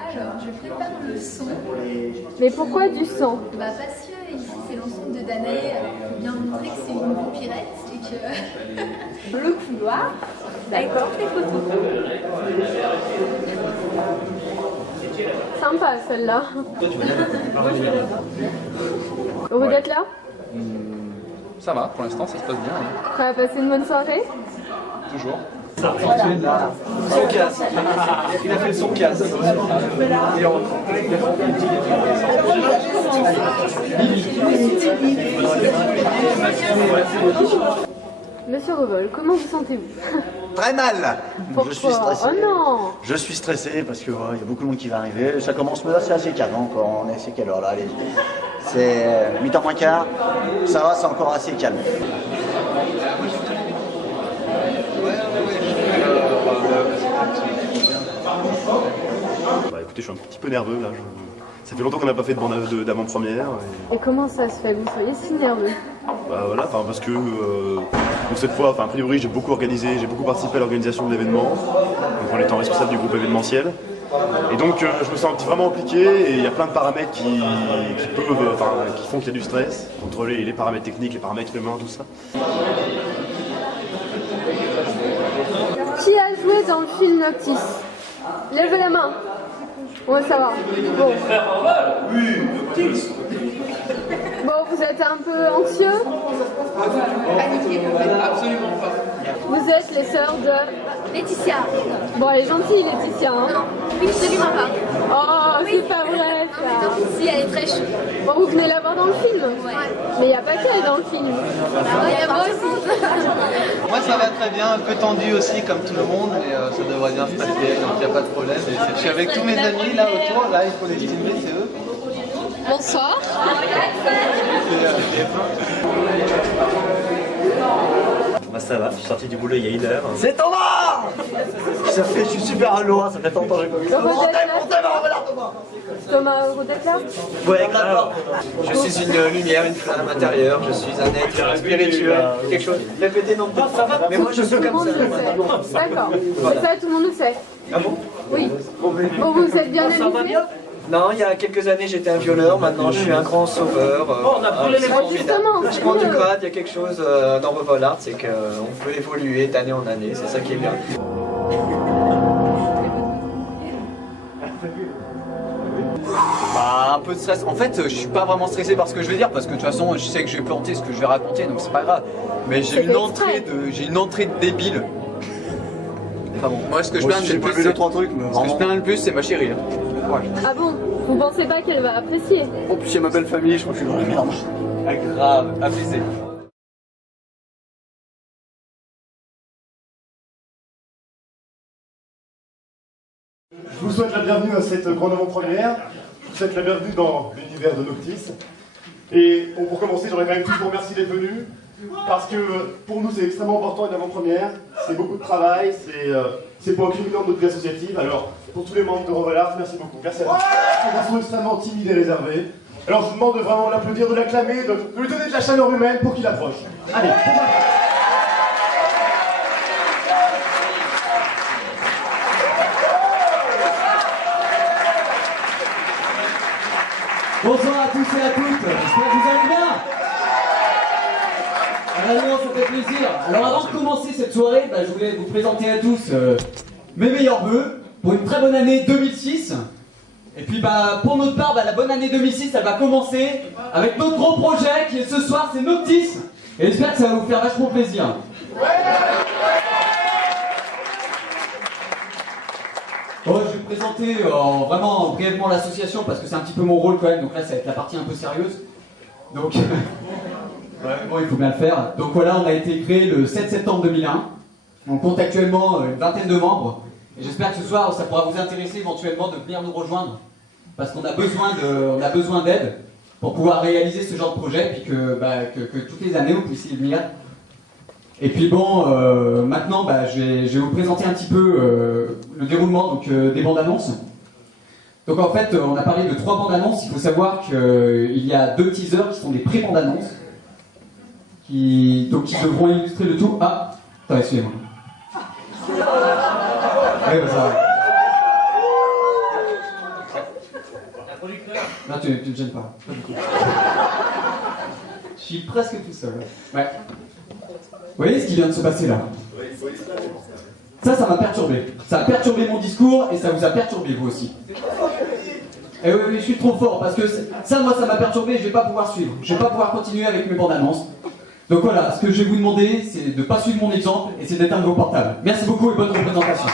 Alors, je prépare le son. Mais pourquoi du son? Bah parce que ici c'est l'ensemble de Danae pour bien montrer que c'est une vampirette et que le couloir, d'accord, les photos. Sympa celle-là. Vous êtes là? Ça va, pour l'instant ça se passe bien. Hein. Ça va passer une bonne soirée? Toujours. Son casse. Il a fait le son casse. Monsieur Revol, comment vous sentez-vous? Très mal. Pourquoi? Je suis stressé. Oh non. Je suis stressé parce que il y a beaucoup de monde qui va arriver. Ça commence, mais là c'est assez calme encore. On est assez quelle heure là? C'est 8h moins quart. Ça va, c'est encore assez calme. Bah écoutez, je suis un petit peu nerveux là. Ça fait longtemps qu'on n'a pas fait d'avant-première. Et comment ça se fait que vous soyez si nerveux? Bah voilà, parce que pour cette fois, a priori, j'ai beaucoup organisé, j'ai beaucoup participé à l'organisation de l'événement, donc en étant responsable du groupe événementiel. Et donc je me sens vraiment impliqué et il y a plein de paramètres qui font qu'il y a du stress, entre les paramètres techniques, les paramètres humains, tout ça. Qui a joué dans le film Noctis? Levez la main. On va savoir. Bon. Bon, vous êtes un peu anxieux? Absolument pas. Vous êtes les sœurs de Laetitia. Bon, elle est gentille, Laetitia. Hein? Non, oui, absolument pas. Oh, Oui. c'est pas vrai ça. Non, si, elle est très chou. Bon, vous venez la voir dans le film? Ouais. Mais il n'y a pas qu'elle dans le film. Il y a moi aussi. Moi ça va très bien, un peu tendu aussi comme tout le monde, mais ça devrait bien se passer, donc il n'y a pas de problème. Et je suis avec tous mes amis là autour, là il faut les filmer, c'est eux. Bonsoir. Bah ça va, je suis sorti du boulot il y a 1 heure. C'est Thomas. Je suis super loin, ça fait longtemps que j'ai pas vu ça. Thomas, vous êtes là? Ouais, grave. Je suis une lumière, une flamme intérieure, je suis un être spirituel, quelque chose. Répétez non pas, ça va. Mais moi je suis Tout le comme monde ça. le sait. D'accord. Et ça, tout le monde le sait. Ah bon? Oui. Bon, vous êtes bien amusé? Non, il y a quelques années j'étais un violeur, maintenant je suis un grand sauveur. C'est formidable. Justement, Je prends du grade, il y a quelque chose dans Revolt Art, c'est qu'on peut évoluer d'année en année, c'est ça qui est bien. Bah, un peu de stress. En fait, je suis pas vraiment stressé par ce que je vais dire, parce que de toute façon, je sais que je vais planter ce que je vais raconter, donc c'est pas grave. Mais j'ai une entrée de débile. Enfin bon, moi ce que je plains le plus, le plus, c'est ma chérie. Hein. Ouais. Ah bon? Vous pensez pas qu'elle va apprécier? En plus, il y a ma belle famille, je crois que je suis dans la merde. Ah, grave, apaisé. Je vous souhaite la bienvenue à cette grande avant-première. Je vous souhaite la bienvenue dans l'univers de Noctis. Et bon, pour commencer, j'aurais quand même tous vous remercier d'être venus. Parce que pour nous, c'est extrêmement important une avant-première. C'est beaucoup de travail, c'est pas criminel de notre vie associative. Alors, pour tous les membres de Revolt Art, merci beaucoup. Merci à vous. C'est un garçon extrêmement timide et réservé. Alors, je vous demande de vraiment l'applaudir, de l'acclamer, de lui donner de la chaleur humaine pour qu'il approche. Allez, Bonsoir à tous et à toutes, j'espère que vous allez bien. Alors, ça fait plaisir. Alors avant de commencer cette soirée, je voulais vous présenter à tous mes meilleurs vœux pour une très bonne année 2006. Et puis pour notre part, la bonne année 2006, elle va commencer avec notre gros projet qui est ce soir, c'est Noctis. Et j'espère que ça va vous faire vachement plaisir. Bon, je vais vous présenter vraiment brièvement l'association parce que c'est un petit peu mon rôle quand même, donc là ça va être la partie un peu sérieuse. Donc, bon, il faut bien le faire. Donc voilà, on a été créé le 7 septembre 2001. On compte actuellement une vingtaine de membres. Et j'espère que ce soir ça pourra vous intéresser éventuellement de venir nous rejoindre. Parce qu'on a besoin d'aide pour pouvoir réaliser ce genre de projet, puis que toutes les années vous puissiez venir. Et puis bon, maintenant je vais vous présenter un petit peu le déroulement des bandes annonces. Donc en fait, on a parlé de 3 bandes annonces. Il faut savoir qu'il y a 2 teasers qui sont des pré-bandes annonces, qui devront illustrer le tout. Ah, attends, excusez-moi. Oui, bah ça va. Non, tu ne gênes pas. Pas du tout. Je suis presque tout seul. Ouais. Vous voyez ce qui vient de se passer là? Ça m'a perturbé. Ça a perturbé mon discours et ça vous a perturbé vous aussi. Et oui, je suis trop fort parce que ça, moi, ça m'a perturbé et je vais pas pouvoir suivre. Je vais pas pouvoir continuer avec mes bandes annonces. Donc voilà, ce que je vais vous demander, c'est de pas suivre mon exemple et c'est d'éteindre vos portables. Merci beaucoup et bonne représentation.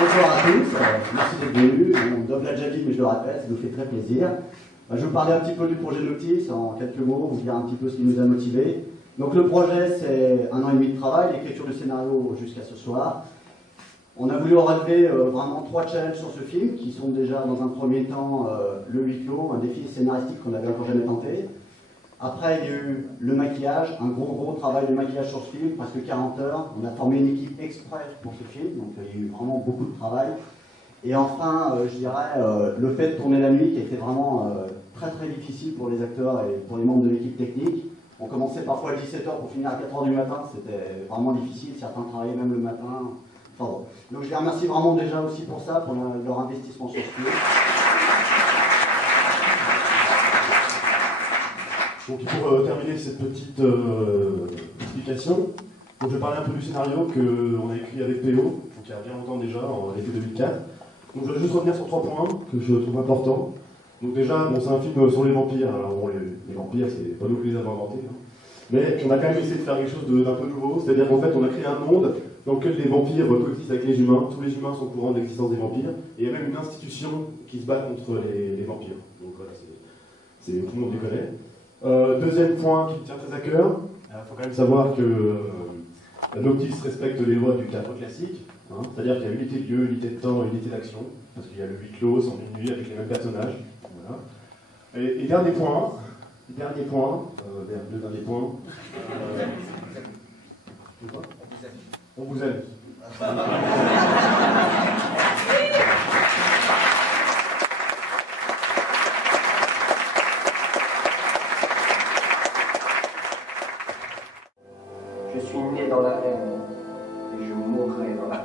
Bonjour à tous, merci d'être venus. Dom l'a déjà dit, mais je le répète, ça nous fait très plaisir. Je vais vous parler un petit peu du projet Noctis en quelques mots, vous dire un petit peu ce qui nous a motivés. Donc le projet, c'est 1 an et demi de travail, l'écriture du scénario jusqu'à ce soir. On a voulu relever vraiment 3 challenges sur ce film, qui sont déjà dans un premier temps le huis clos, un défi scénaristique qu'on n'avait encore jamais tenté. Après, il y a eu le maquillage, un gros travail de maquillage sur ce film, presque 40 heures. On a formé une équipe exprès pour ce film, donc il y a eu vraiment beaucoup de travail. Et enfin, je dirais, le fait de tourner la nuit qui a été vraiment très difficile pour les acteurs et pour les membres de l'équipe technique. On commençait parfois à 17h pour finir à 4h du matin, c'était vraiment difficile, certains travaillaient même le matin. Enfin bon. Donc je les remercie vraiment déjà aussi pour ça, pour leur investissement sur ce film. Donc pour terminer cette petite explication, donc je vais parler un peu du scénario qu'on a écrit avec PO, donc il y a bien longtemps déjà, en l'été 2004. Donc je vais juste revenir sur 3 points que je trouve importants. Donc déjà, bon, c'est un film sur les vampires. Alors bon, les vampires, c'est pas nous qui les avons inventés, hein. Mais on a quand même essayé de faire quelque chose d'un peu nouveau, c'est-à-dire qu'en fait on a créé un monde dans lequel les vampires coexistent avec les humains, tous les humains sont au courant de l'existence des vampires, et il y a même une institution qui se bat contre les vampires. Donc voilà, tout le monde les connaît. Deuxième point qui me tient très à cœur, il faut quand même savoir que Noctis respecte les lois du théâtre classique, hein, c'est-à-dire qu'il y a unité de lieu, unité de temps, unité d'action, parce qu'il y a le huis clos, sans minuit, avec les mêmes personnages. Voilà. Et dernier point, le dernier point. On vous aime. Je suis né dans la haine et je mourrai dans la haine.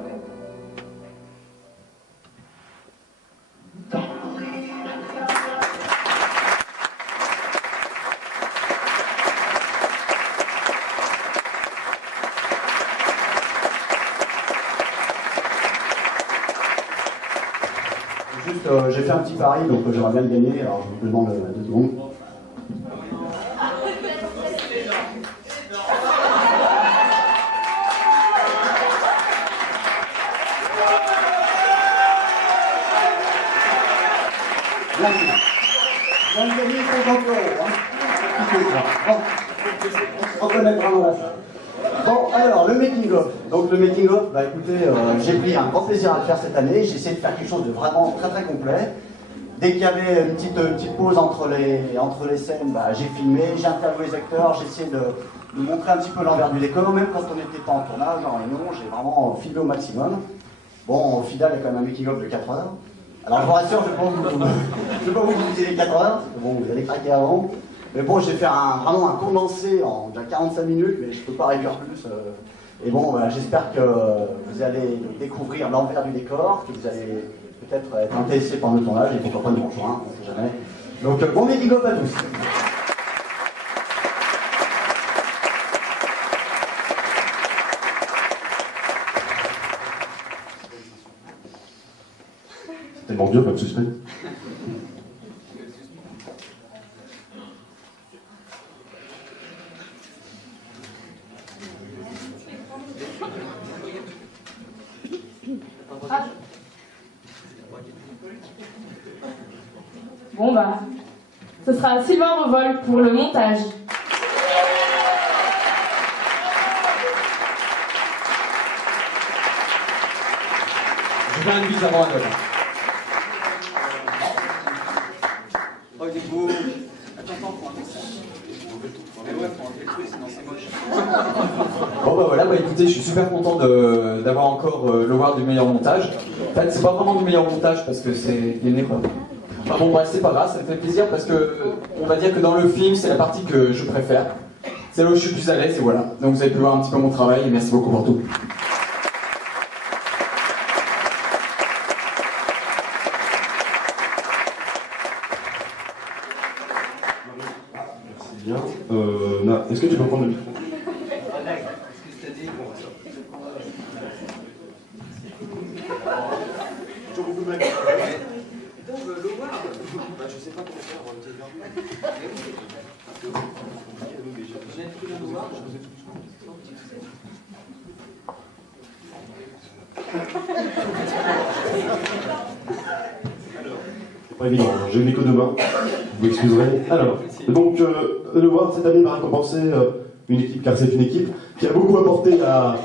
Juste, j'ai fait un petit pari, donc j'aimerais bien le gagner, alors je vous demande 2 secondes. Merci. Je viens de gagner 50 €. Hein. On reconnaît vraiment la salle. Bon, alors, le making-of. Donc, le making-of, bah écoutez, j'ai pris un grand plaisir à le faire cette année. J'ai essayé de faire quelque chose de vraiment très complet. Dès qu'il y avait une petite pause entre les scènes, bah, j'ai filmé, j'ai interviewé les acteurs, j'ai essayé de montrer un petit peu l'envers du décor, même quand on n'était pas en tournage, en réunion, j'ai vraiment filmé au maximum. Bon, au final, il y a quand même un making-of de 4 heures. Alors, je vous rassure, je ne vais pas vous utiliser les 4 heures, parce que bon, vous allez craquer avant. Mais bon, j'ai fait vraiment un condensé en déjà 45 minutes, mais je ne peux pas réduire plus. Et bon, j'espère que vous allez découvrir l'envers du décor, que vous allez peut-être être intéressé par le tournage, et pourquoi pas nous rejoindre, on ne sait jamais. Donc, bon making-of à tous. C'est tellement dur comme suspense. Bon bah, ce sera Sylvain Revol pour le montage. Je fais une bise avant un autre. Oh, il est beau. Attends, faut enlever ça. Mais ouais, faut enlever le truc, sinon c'est moche. Bon bah voilà, bah écoutez, je suis super content d'avoir encore l'award du meilleur montage. En fait, c'est pas vraiment du meilleur montage parce que c'est une épreuve. Enfin bon bref, c'est pas grave, ça me fait plaisir parce que on va dire que dans le film, c'est la partie que je préfère. C'est là où je suis plus à l'aise et voilà. Donc vous avez pu voir un petit peu mon travail et merci beaucoup pour tout. Merci bien. Est-ce que tu peux prendre le micro? Je sais pas comment faire. C'est pas évident, hein. J'ai une écho de main, vous m'excuserez. Alors, donc, le Ward cette année va récompenser une équipe, car c'est une équipe qui a beaucoup apporté à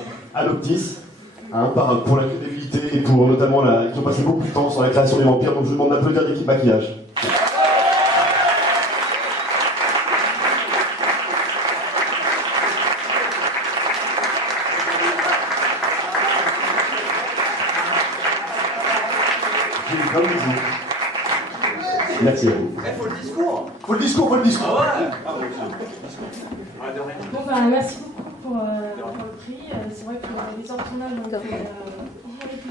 Noctis, hein, pour la crédibilité et pour notamment ils ont passé beaucoup de temps sur la création des vampires, donc je vous demande d'applaudir l'équipe maquillage. Merci à vous. Faut le discours. Faut le discours, faut le discours. Bon, bah, merci beaucoup pour le prix. C'est vrai que les heures de tournage ont été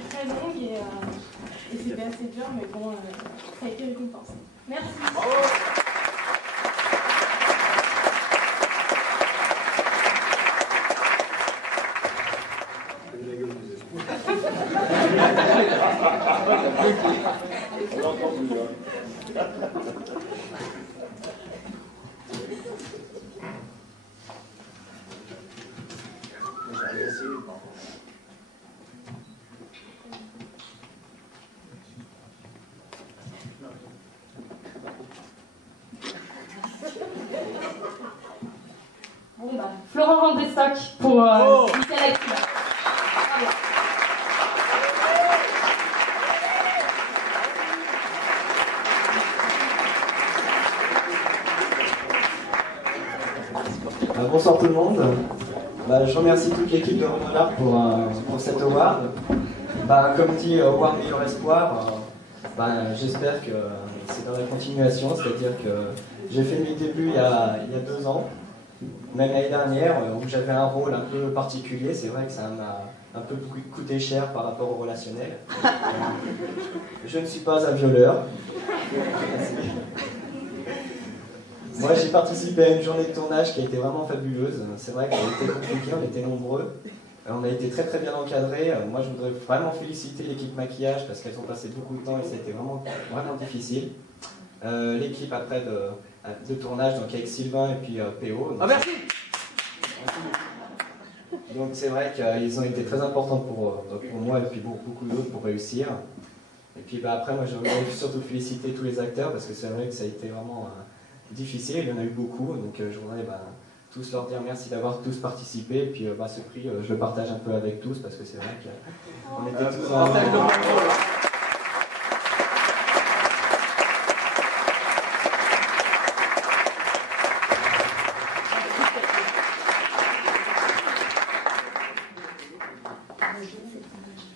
très longues et c'était assez dur, mais bon, ça a été récompensé. Merci. Bon, bah, Florent Randestock pour Michael Akiba. Bravo. Bonsoir tout le monde. Je remercie toute l'équipe de Romonard pour cet award. Comme dit Award Meilleur Espoir, j'espère que c'est dans la continuation, c'est-à-dire que j'ai fait mes débuts il y a 2 ans, même l'année dernière, où j'avais un rôle un peu particulier. C'est vrai que ça m'a un peu coûté cher par rapport au relationnel. Je ne suis pas un violeur. Moi, j'ai participé à une journée de tournage qui a été vraiment fabuleuse. C'est vrai qu'elle a été compliquée, on était nombreux. On a été très très bien encadrés. Moi, je voudrais vraiment féliciter l'équipe maquillage parce qu'elles ont passé beaucoup de temps et c'était vraiment, vraiment difficile. L'équipe après de tournage, donc avec Sylvain et puis PO. Ah, merci. Donc c'est vrai qu'ils ont été très importants pour moi et puis pour beaucoup d'autres pour réussir. Et puis après, moi, je voudrais surtout féliciter tous les acteurs parce que c'est vrai que ça a été vraiment difficile, il y en a eu beaucoup, donc je voudrais tous leur dire merci d'avoir tous participé, et puis ce prix, je le partage un peu avec tous, parce que c'est vrai qu'on était tous en...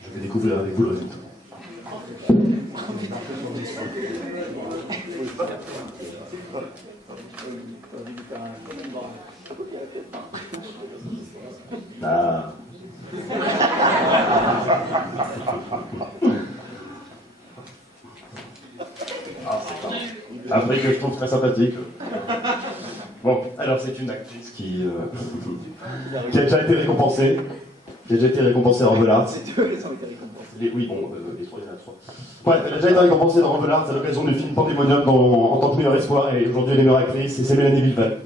Je vais découvrir avec vous le résultat. Un prix que je trouve très sympathique. Bon, alors c'est une actrice qui a déjà été récompensée. Qui a déjà été récompensée dans Revelard. C'est deux, ils ont été récompensés. Oui, bon, les trois, il y en a trois. Ouais, elle a déjà été récompensée dans Revelard à l'occasion du film Pandemonium en tant que meilleure espoir, et aujourd'hui elle est meilleure actrice, et c'est Mélanie Villeval.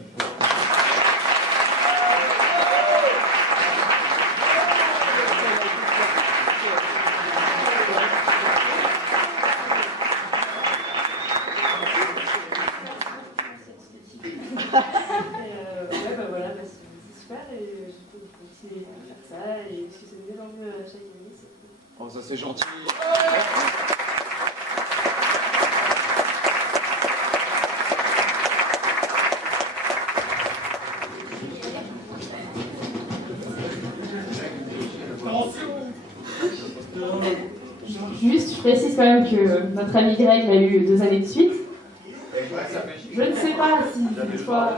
C'est super et je peux continuer à faire ça et si c'est mieux dans mieux chaque année, c'est cool. Oh, ça c'est gentil. précise quand même que notre ami Greg l'a eu 2 années de suite. Je ne sais pas si toi...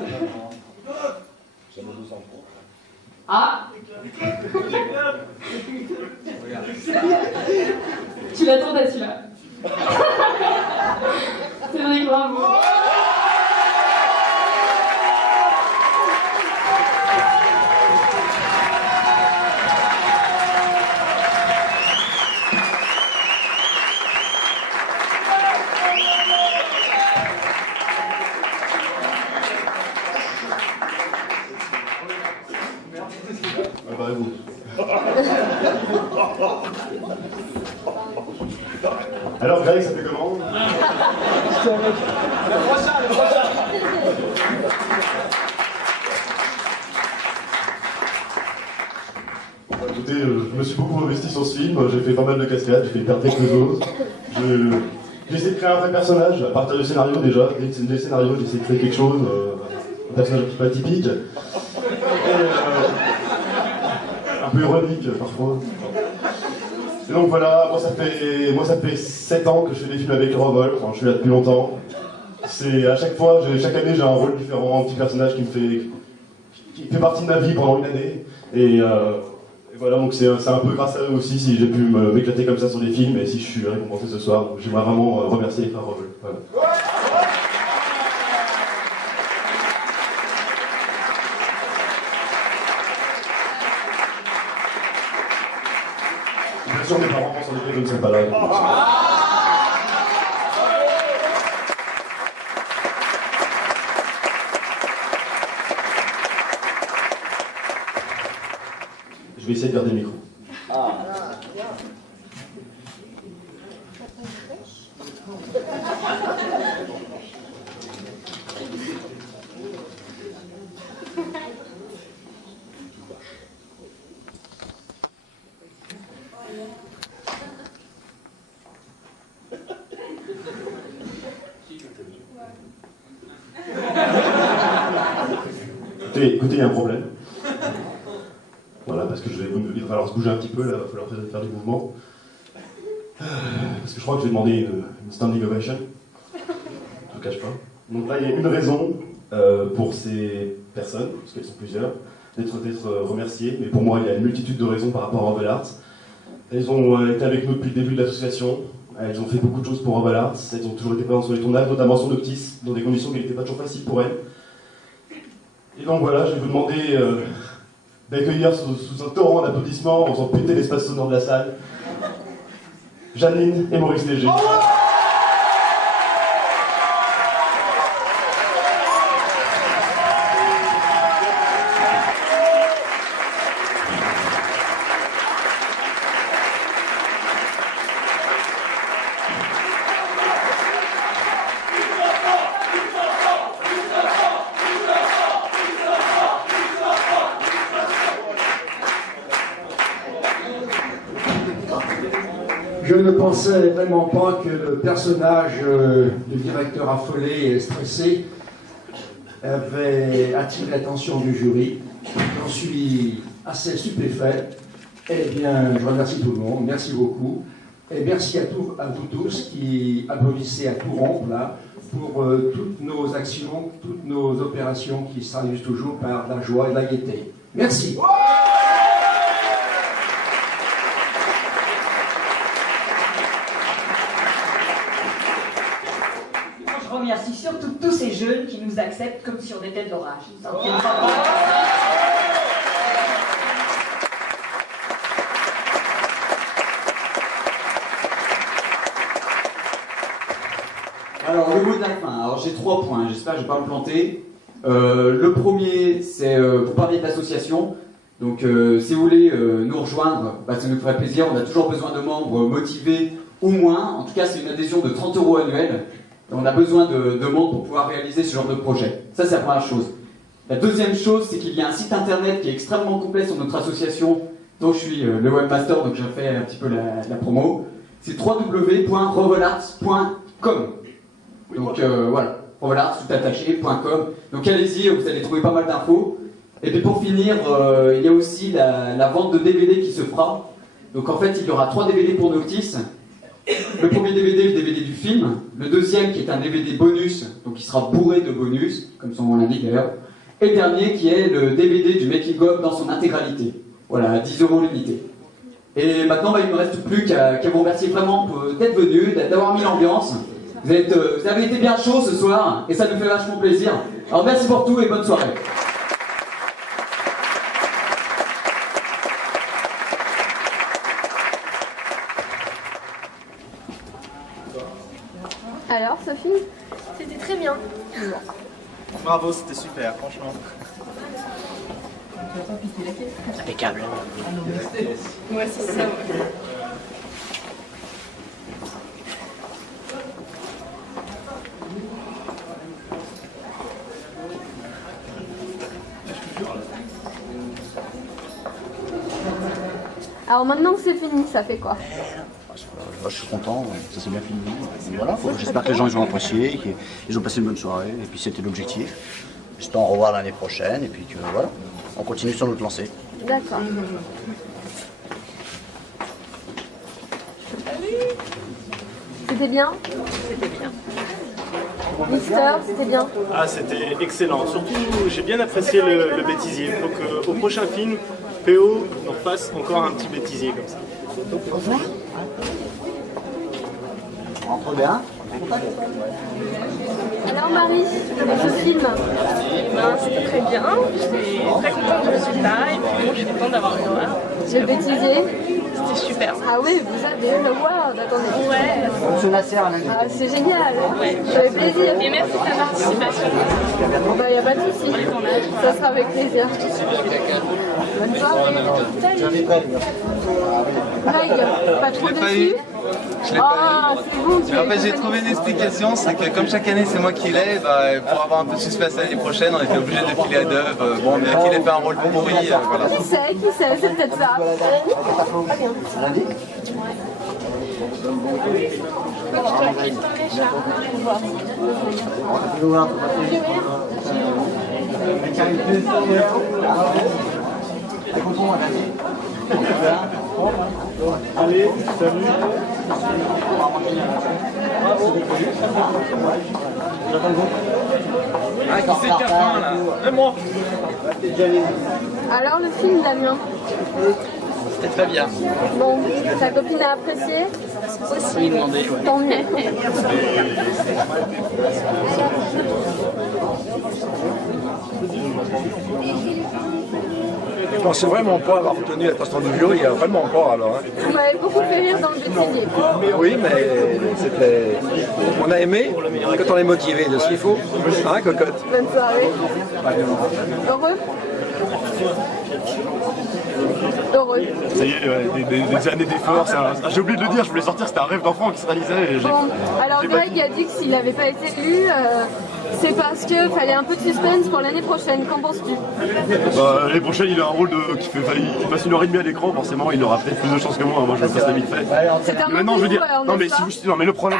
Ah. Tu l'attendais celui-là. C'est vrai, bravo. Alors Greg, ça fait comment? Écoutez, je me suis beaucoup investi sur ce film, j'ai fait pas mal de cascades, j'ai fait perdre quelques os. J'ai essayé de créer un vrai personnage, à partir du scénario déjà. Dès que c'est des scénarios, j'ai essayé de créer quelque chose, un personnage un petit peu atypique. Un peu ironique parfois. Et donc voilà, moi ça fait 7 ans que je fais des films avec Revol, enfin je suis là depuis longtemps. C'est à chaque fois, chaque année j'ai un rôle différent, un petit personnage qui fait partie de ma vie pendant une année. Et voilà, donc c'est un peu grâce à eux aussi si j'ai pu m'éclater comme ça sur des films et si je suis récompensé ce soir. Donc j'aimerais vraiment remercier les frères Revol. Voilà. Bien sûr, mes parents sont lesquels je ne sais pas là. Je vais essayer de garder le micro. Écoutez, il y a un problème. Voilà, parce que il va falloir se bouger un petit peu, là, il va falloir faire des mouvements. Parce que je crois que j'ai demandé une standing ovation. Je ne cache pas. Donc là, il y a une raison pour ces personnes, parce qu'elles sont plusieurs, d'être remerciées. Mais pour moi, il y a une multitude de raisons par rapport à Revol Arts. Elles ont été avec nous depuis le début de l'association. Elles ont fait beaucoup de choses pour Revol Arts. Elles ont toujours été présentes sur les tournages, notamment sur Noctis, dans des conditions qui n'étaient pas toujours faciles pour elles. Et donc voilà, je vais vous demander d'accueillir sous un torrent d'applaudissements, en faisant péter l'espace sonore de la salle, Janine et Maurice Léger. Je ne pensais vraiment pas que le personnage du directeur affolé et stressé avait attiré l'attention du jury. J'en suis assez stupéfait. Eh bien, je remercie tout le monde. Merci beaucoup. Et merci à vous tous qui applaudissez à tout rompre là pour toutes nos actions, toutes nos opérations qui se traduisent toujours par la joie et la gaieté. Merci. Je remercie surtout tous ces jeunes qui nous acceptent comme si on était de l'orage. Alors, le mot de la fin. Alors, j'ai 3 points. J'espère que je ne vais pas me planter. Le premier, c'est vous parler de l'association. Donc, si vous voulez nous rejoindre, ça nous ferait plaisir. On a toujours besoin de membres motivés ou moins. En tout cas, c'est une adhésion de 30 € annuels. Et on a besoin de membres pour pouvoir réaliser ce genre de projet. Ça, c'est la première chose. La deuxième chose, c'est qu'il y a un site internet qui est extrêmement complet sur notre association, dont je suis le webmaster, donc j'ai fait un petit peu la promo. C'est www.revolarts.com. Donc voilà, revolarts.com. Donc allez-y, vous allez trouver pas mal d'infos. Et puis pour finir, il y a aussi la vente de DVD qui se fera. Donc en fait, il y aura 3 DVD pour Noctis. Le premier DVD, le DVD du film. Le deuxième qui est un DVD bonus, donc qui sera bourré de bonus, comme son nom l'indique d'ailleurs. Et le dernier qui est le DVD du making-of dans son intégralité. Voilà, à 10 € l'unité. Et maintenant, il ne me reste plus qu'à vous remercier vraiment d'être venu, d'avoir mis l'ambiance. Vous avez été bien chaud ce soir, et ça nous fait vachement plaisir. Alors merci pour tout et bonne soirée. Alors, Sophie? C'était très bien. Bravo, c'était super, franchement. Impeccable. Ouais, c'est ça. Ouais. Alors maintenant que c'est fini, ça fait quoi? Je suis content, ça s'est bien fini. Voilà, j'espère que les gens ils ont apprécié, qu'ils ont passé une bonne soirée, et puis c'était l'objectif. J'espère en revoir l'année prochaine, et puis que voilà, on continue sur notre lancée. D'accord. C'était bien? C'était bien. Mister, c'était bien? Ah, c'était excellent. Surtout, j'ai bien apprécié le bêtisier. Il faut qu'au prochain film, PO nous refasse encore un petit bêtisier comme ça. Entre bien. Alors Marie, ce film? C'était très bien, j'étais très contente du résultat et puis bon, je suis contente d'avoir eu l'award. Le bêtisier? C'était super. Ah oui, vous avez eu l'award, attendez. Ouais. Ah, c'est génial, ça fait plaisir. Et merci de ta participation. Bah, y a pas de souci. Ça sera avec plaisir. Bonne soirée. Salut. Greg, pas trop dessus? Je l'ai pas eu. En fait, j'ai trouvé une explication, c'est que comme chaque année c'est moi qui l'ai, pour avoir un peu de suspense l'année prochaine, on était obligé de filer à Dove. Bon, bien qu'il ait fait un rôle pourri, voilà. Qui sait, c'est peut-être ça. Lundi? Allez, salut. Ah, qui c'est qui a faim là? Et moi. Alors le film, Damien? C'était très bien. Bon, ta copine a apprécié? Oui, demandé, ouais. Tant mieux. Je pensais vraiment pas avoir retenu l'attention du jury, vraiment pas alors. Hein. Vous m'avez beaucoup fait rire dans le bêtisier. Oui, mais c'était. On a aimé quand on est motivé de ce qu'il faut. Hein, cocotte? Bonne soirée. Heureux? Heureux. Ça y est, des années d'efforts. J'ai oublié de le dire, je voulais sortir, c'était un rêve d'enfant qui se réalisait. Bon, alors Greg a dit que s'il n'avait pas été élu, c'est parce qu'il fallait un peu de suspense pour l'année prochaine. Qu'en penses-tu? L'année prochaine, il a un rôle qui passe 1h30 à l'écran, forcément, il aura peut-être plus de chance que moi. Moi, je vais passer vite fait. C'est un Maintenant, je veux dire, non, mais le problème.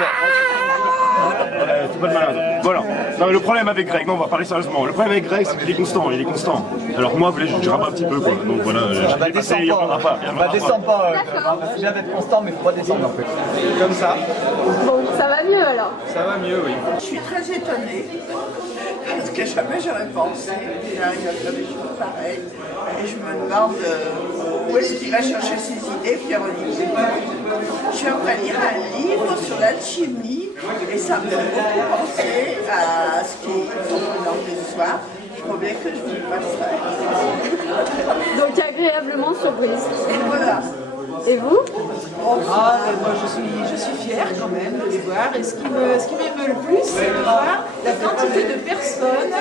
C'est pas de malade. Voilà. Non, mais le problème avec Greg, non, on va parler sérieusement. Le problème avec Greg, c'est qu'il est constant, Alors moi, vous voulez, je rappe un petit peu, quoi. Donc voilà, il reviendra pas. Descends pas. C'est bien d'être constant, mais faut pas descendre en fait. Comme ça. Bon, ça va mieux alors? Ça va mieux, oui. Je suis très étonnée, parce que jamais j'aurais pensé qu'il arrive à faire des choses pareilles. Et je me demande où est-ce qu'il va chercher ses idées, Pierre-Olivier. Je suis en train de lire un livre sur l'alchimie, et ça me fait beaucoup penser à ce qu'ils ont présenté ce soir. Je crois bien que je vous le passerai. Donc agréablement surprise. Voilà. Et vous? Moi je suis fière quand même de les voir et ce qui m'émeut le plus c'est de voir la quantité de personnes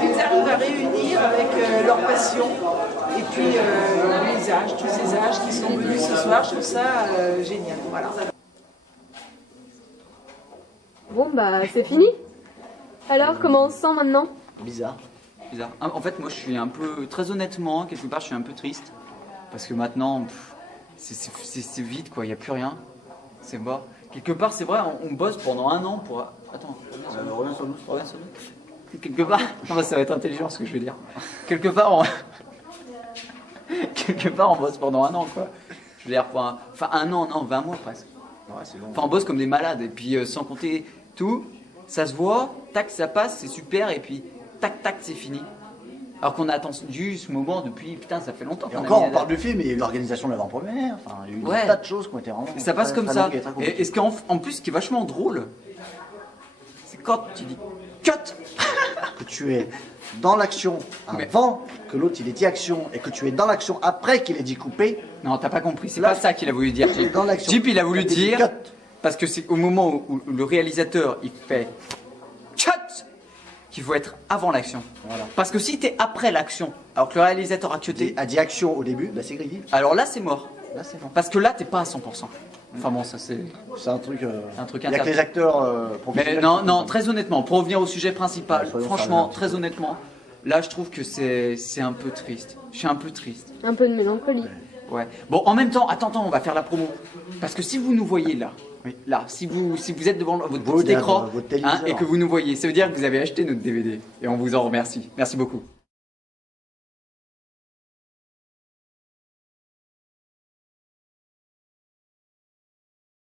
qu'ils arrivent à réunir avec leur passion et puis les âges, tous ces âges qui sont venus ce soir, je trouve ça génial. Voilà. Bon bah c'est fini. Alors comment on se sent maintenant? Bizarre. En fait, moi je suis un peu, très honnêtement, quelque part je suis un peu triste parce que maintenant c'est vide quoi, il n'y a plus rien. C'est mort. Quelque part, c'est vrai, on bosse pendant un an pour. Attends, reviens sur nous. Quelque part. Non, ça va être intelligent ce que je vais dire. Quelque part, on bosse pendant un an quoi. Je veux dire, enfin un an, non, 20 mois presque. Enfin, on bosse comme des malades. Et puis, sans compter tout, ça se voit, tac, ça passe, c'est super. Et puis, tac, tac, c'est fini. Alors qu'on a attendu ce moment depuis, putain, ça fait longtemps. Et encore, on parle du film, mais il y a eu l'organisation de l'avant-première. Enfin, il y a eu des tas de choses qui ont été vraiment. Et ça passe comme ça. Et ce en plus, ce qui est vachement drôle, c'est quand tu dis cut que tu es dans l'action avant que l'autre il ait dit action et que tu es dans l'action après qu'il ait dit couper. Non, t'as pas compris, c'est pas ça qu'il a voulu dire. Jeep, il a voulu dire, parce que c'est au moment où le réalisateur il fait cut qu'il faut être avant l'action. Voilà. Parce que si t'es après l'action, alors que le réalisateur a cuté, a dit action au début, bah c'est grillé. Alors là c'est mort. Là c'est mort. Parce que là t'es pas à 100%. Enfin bon, ça c'est. C'est un truc. Il y a que les acteurs professionnels. Mais non, très honnêtement, pour revenir au sujet principal, franchement, très honnêtement, là je trouve que c'est un peu triste. Je suis un peu triste. Un peu de mélancolie. Ouais. Bon, en même temps, attends, on va faire la promo. Parce que si vous nous voyez là, là, si vous êtes devant votre petit écran et que vous nous voyez, ça veut dire que vous avez acheté notre DVD. Et on vous en remercie. Merci beaucoup.